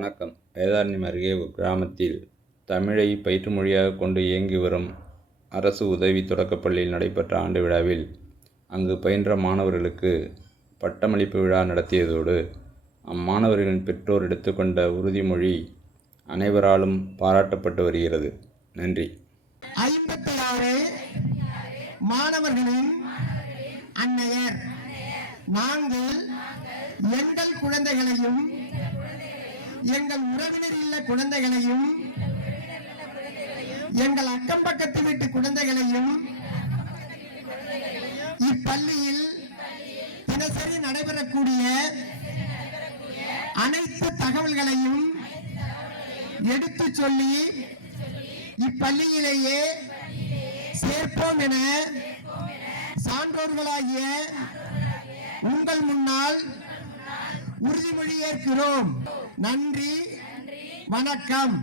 வணக்கம். வேதாரண்யம் அருகே ஒரு கிராமத்தில் தமிழை பயிற்று மொழியாக கொண்டு இயங்கி வரும் அரசு உதவி தொடக்கப்பள்ளியில் நடைபெற்ற ஆண்டு விழாவில் அங்கு பயின்ற மாணவர்களுக்கு பட்டமளிப்பு விழா நடத்தியதோடு அம்மாணவர்களின் பெற்றோர் எடுத்துக்கொண்ட உறுதிமொழி அனைவராலும் பாராட்டப்பட்டு வருகிறது. நன்றி. 56 மாணவர்களின் அன்னையர் நாங்கள் எங்கள் குழந்தைகளையும் எங்கள் உறவினர் இல்ல குழந்தைகளையும் எங்கள் அக்கம் பக்கத்து வீட்டு குழந்தைகளையும் இப்பள்ளியில் தினசரி நடைபெறக்கூடிய அனைத்து தகவல்களையும் எடுத்து சொல்லி இப்பள்ளியிலேயே சேர்ப்போம் என சான்றோர்களாகிய உங்கள் முன்னால் உறுதிமொழி ஏற்கிறோம். நன்றி, வணக்கம்.